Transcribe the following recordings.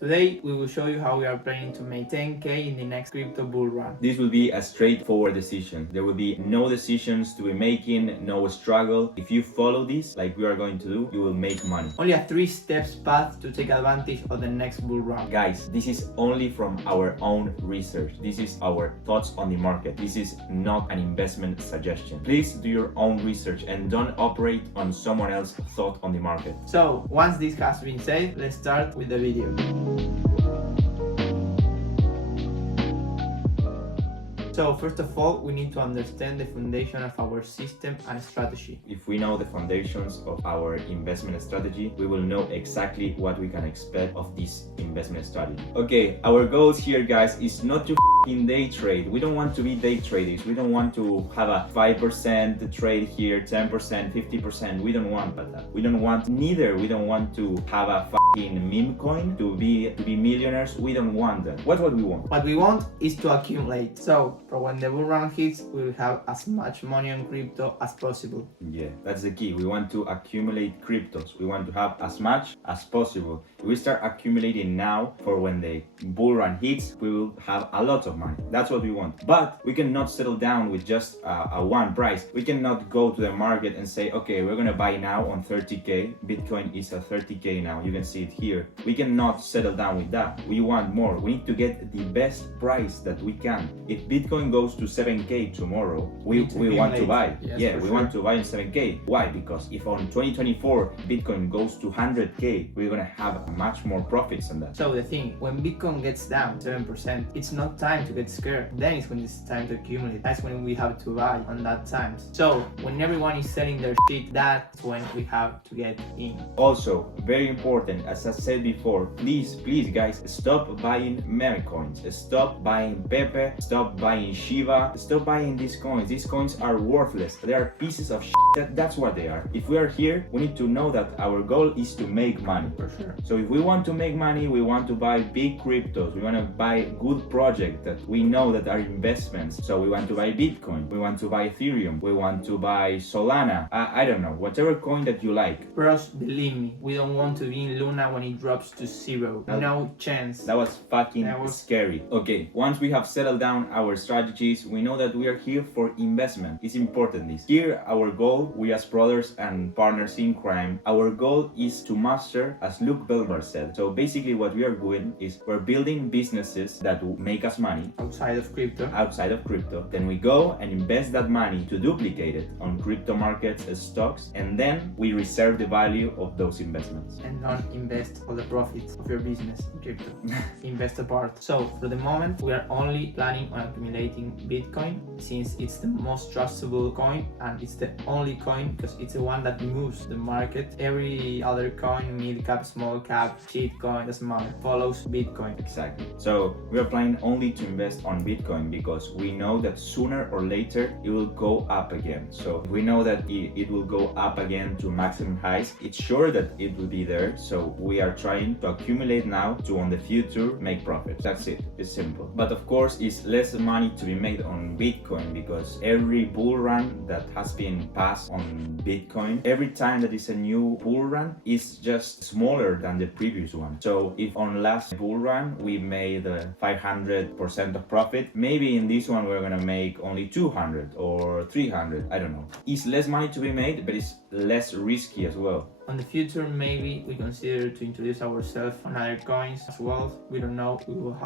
Today we will show you how we are planning to make 10k in the next crypto bull run. This will be a straightforward decision. There will be no decisions to be making, no struggle. If you follow this like we are going to do, you will make money. Only a 3 steps path to take advantage of the next bull run. Guys, this is only from our own research. This is our thoughts on the market. This is not an investment suggestion. Please do your own research and don't operate on someone else's thought on the market. So once this has been said, let's start with the video. So first of all, we need to understand the foundation of our system and strategy. If we know the foundations of our investment strategy, we will know exactly what we can expect of this investment strategy. Okay, our goals here, guys, is not to day trade. We don't want to be day traders. We don't want to have a 5% trade here, 10%, 50%. We don't want that. We don't want to have a meme coin to be millionaires. We don't want that. What we want? What we want is to accumulate. So for when the bull run hits, we will have as much money on crypto as possible. Yeah, that's the key. We want to accumulate cryptos. We want to have as much as possible. If we start accumulating now, for when the bull run hits, we will have a lot of money. That's what we want. But we cannot settle down with just a one price. We cannot go to the market and say, okay, we're gonna buy now on 30k. Bitcoin is at 30k now. You can see it here. We cannot settle down with that. We want more. We need to get the best price that we can. If Bitcoin goes to 7k tomorrow, we want to buy. Yes, we want to buy in 7k. Why? Because if on 2024 Bitcoin goes to 100k, we're gonna have much more profits than that. So the thing, when Bitcoin gets down 7%, it's not time to get scared. Then it's when it's time to accumulate. That's when we have to buy on that time. So when everyone is selling their shit, that's when we have to get in. Also, very important, as I said before, please guys, stop buying meme coins. Stop buying Pepe. Stop buying Shiba. Stop buying these coins. These coins are worthless. They are pieces of shit. That's what they are. If we are here, we need to know that our goal is to make money. For sure. So if we want to make money, we want to buy big cryptos. We want to buy good projects that we know that are investments. So we want to buy Bitcoin. We want to buy Ethereum. We want to buy Solana. I don't know, whatever coin that you like. Bros, believe me, we don't want to be in Luna when it drops to 0. No chance. That was scary. Okay, once we have settled down our strategies, we know that we are here for investment. It's important this. Here, our goal, we as brothers and partners in crime, our goal is to master, as Luke Belmar said. So basically what we are doing is we're building businesses that will make us money outside of crypto. Then we go and invest that money to duplicate it on crypto markets, stocks, and then we reserve the value of those investments. And don't invest all the profits of your business in crypto. Invest a part. So for the moment, we are only planning on accumulating Bitcoin since it's the most trustable coin and it's the only coin because it's the one that moves the market. Every other coin, mid cap, small cap, cheat coin, doesn't matter, follows Bitcoin. Exactly. So we are planning only to invest on Bitcoin because we know that sooner or later it will go up again. So we know that it will go up again to maximum highs. It's sure that it will be there. So we are trying to accumulate now to on the future make profit. That's it. It's simple. But of course, it's less money to be made on Bitcoin because every bull run that has been passed on Bitcoin, every time that is a new bull run is just smaller than the previous one. So if on last bull run we made 500% of profit, maybe in this one we're gonna make only 200 or 300. I don't know. It's less money to be made, but it's less risky as well. On the future, maybe we consider to introduce ourselves on other coins as well. We don't know.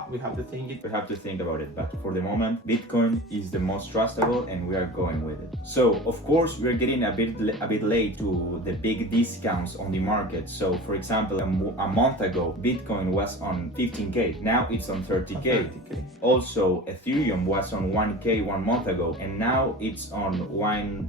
We have to think it. We have to think about it. But for the moment, Bitcoin is the most trustable, and we are going with it. So of course, we're getting a bit late to the big discounts on the market. So for example, a month ago, Bitcoin was on 15k. Now it's on 30k. Also, Ethereum was on 1k 1 month ago, and now it's on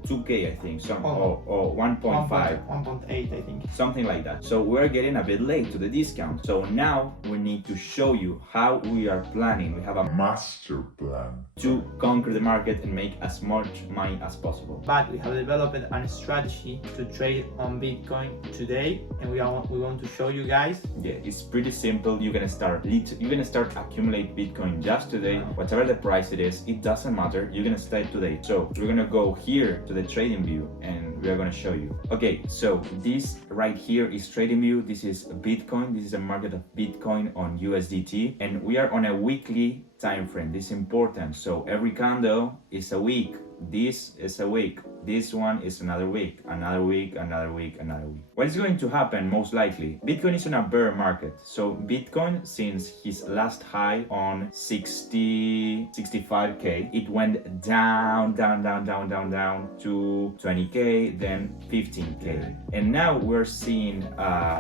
2k, I think. Or 1.5. 1.8, I think. Something like that. So we're getting a bit late to the discount. So now we need to show you how we are planning. We have a master plan to conquer the market and make as much money as possible. But we have developed a strategy to trade on Bitcoin today, and we want to show you guys. Yeah, it's pretty simple. You're gonna start accumulate Bitcoin just today. Whatever the price it is, it doesn't matter. You're gonna start today. So we're gonna go here to the trading view and we are gonna show show you. Okay, so this right here is TradingView. This is Bitcoin. This is a market of Bitcoin on USDT, and we are on a weekly time frame. This is important. So every candle is a week. This is a week. This one is another week, another week, another week, another week. What is going to happen most likely? Bitcoin is on a bear market. So Bitcoin, since his last high on 65k, it went down to 20k, then 15k. And now we're seeing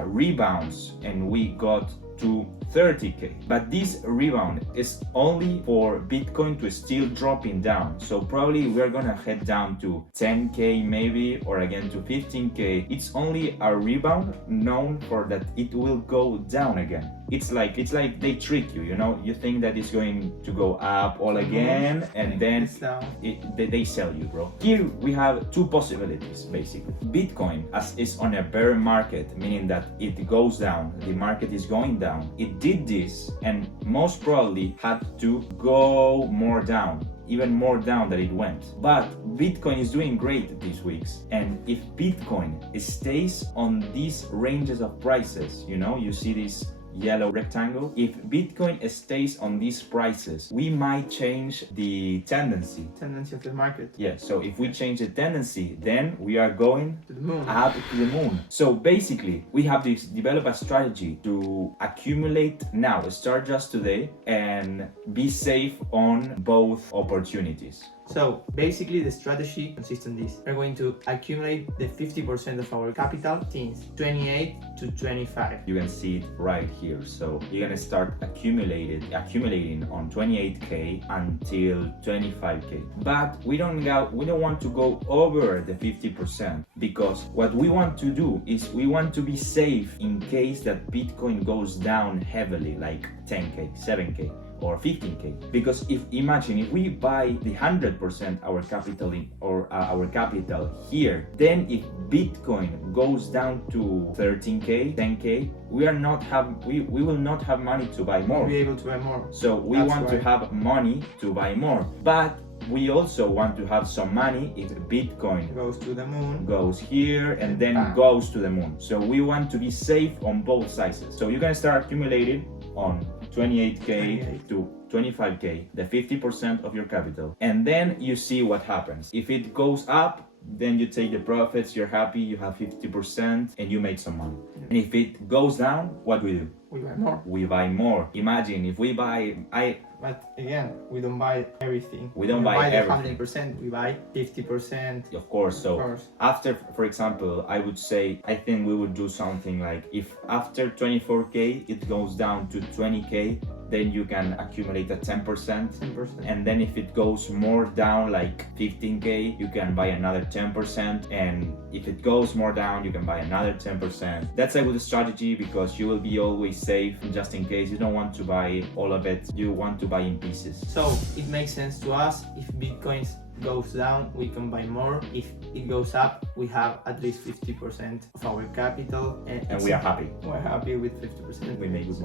rebounds, and we got to 30k. But this rebound is only for Bitcoin to still dropping down. So probably we're gonna head down to 10k maybe, or again to 15k. It's only a rebound, known for that it will go down again. It's like they trick you, you know? You think that it's going to go up all again, and then they sell you, bro. Here we have two possibilities basically. Bitcoin is on a bear market, meaning that it goes down, the market is going down. It did this and most probably had to go more down, even more down than it went. But Bitcoin is doing great these weeks, and if Bitcoin stays on these ranges of prices, you know, you see this yellow rectangle, if Bitcoin stays on these prices, we might change the tendency of the market. Yeah, so if we change the tendency, then we are going To the moon. up to the moon. So basically, we have to develop a strategy to accumulate now, start just today, and be safe on both opportunities. So basically the strategy consists in this. We're going to accumulate the 50% of our capital since 28 to 25. You can see it right here. So you're gonna start accumulating on 28k until 25k. But we don't want to go over the 50%, because what we want to do is we want to be safe in case that Bitcoin goes down heavily, like 10k, 7k. Or 15k, because imagine if we buy the 100% our capital here, then if Bitcoin goes down to 13k, 10k, we will not have money to buy more. We'll be able to buy more. So we want to have money to buy more, but we also want to have some money if Bitcoin goes to the moon, goes here and then goes to the moon. So we want to be safe on both sides. So you're gonna start accumulating on 28k to 25k, the 50% of your capital, and then you see what happens. If it goes up, then you take the profits, you're happy, you have 50% and you make some money. And if it goes down, what we do? We buy more. We buy more. Imagine if we buy, But again, we don't buy everything. We don't buy everything. 100%, we buy 50%. Of course. So Of course. after, for example, I would say, I think we would do something like, if after 24k it goes down to 20k, then you can accumulate a 10%. 10%. And then if it goes more down, like 15k, you can buy another 10%. And if it goes more down, you can buy another 10%. That's a good strategy, because you will be always safe, just in case you don't want to buy all of it. You want to buy in pieces. So it makes sense to us. If Bitcoin goes down, we can buy more. If it goes up, we have at least 50% of our capital, And we are happy. We're happy with 50%. We make good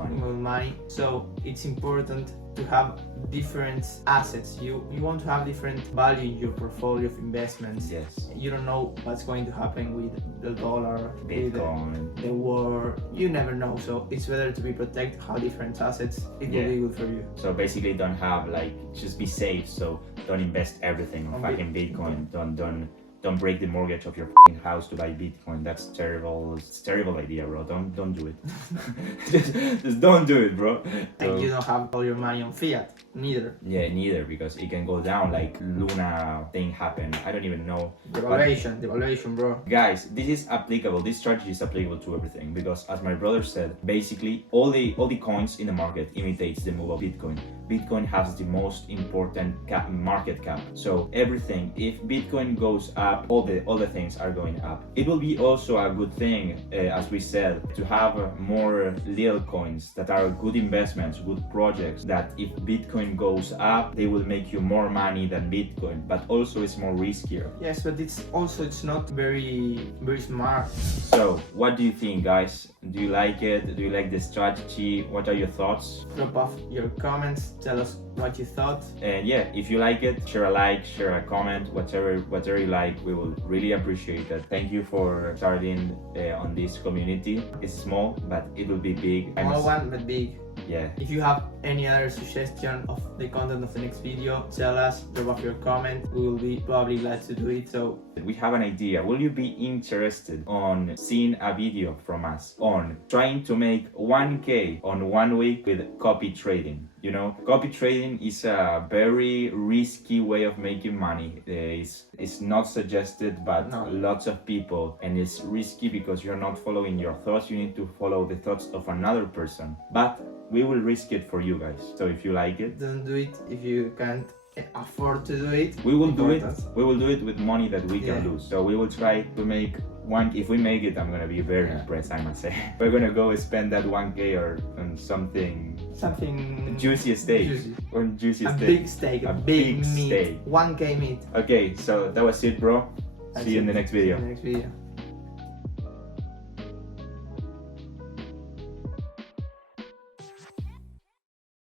money. So it's important to have different assets. You want to have different value in your portfolio of investments. Yes. You don't know what's going to happen with the dollar, Bitcoin, with the war. You never know. So it's better to be protected, have different assets. It will be good for you. So basically, don't have just be safe. So don't invest everything on fucking Bitcoin. Don't break the mortgage of your house to buy Bitcoin. That's terrible. It's a terrible idea, bro. Don't do it. just don't do it, bro. And you don't have all your money on fiat, neither. Yeah, neither, because it can go down, like Luna thing happened. I don't even know. Devaluation, bro. Guys, this is applicable. This strategy is applicable to everything, because as my brother said, basically all the coins in the market imitates the move of Bitcoin. Bitcoin has the most important market cap. So everything, if Bitcoin goes up, all the things are going up. It will be also a good thing, as we said, to have more little coins that are good investments, good projects, that if Bitcoin goes up, they will make you more money than Bitcoin, but also it's more riskier. Yes, but it's not very smart. So what do you think, guys? Do you like it? Do you like the strategy? What are your thoughts? Drop off your comments, tell us what you thought. And yeah, if you like it, share a like, share a comment, whatever you like. We will really appreciate that. Thank you for starting on this community. It's small, but it will be big. Small one, but big. Yeah. If you have any other suggestion of the content of the next video, tell us, drop off your comment. We will be probably glad to do it. So we have an idea. Will you be interested on seeing a video from us on trying to make 1K on 1 week with copy trading? You know, copy trading is a very risky way of making money. It's not suggested, but No. lots of people, and it's risky because you're not following your thoughts. You need to follow the thoughts of another person. But we will risk it for you guys. So if you like it, don't do it if you can't afford to do it. we will do it. Important. We will do it with money that we can Yeah. lose. So we will try to make one. If we make it, I'm gonna be very Yeah. impressed, I must say. We're gonna go spend that 1K or on something juicy steak. Juicy. Or juicy A steak. big steak, a big meat. steak. 1K meat. Okay, so that was it, bro. See you in the next video. See you in the next video.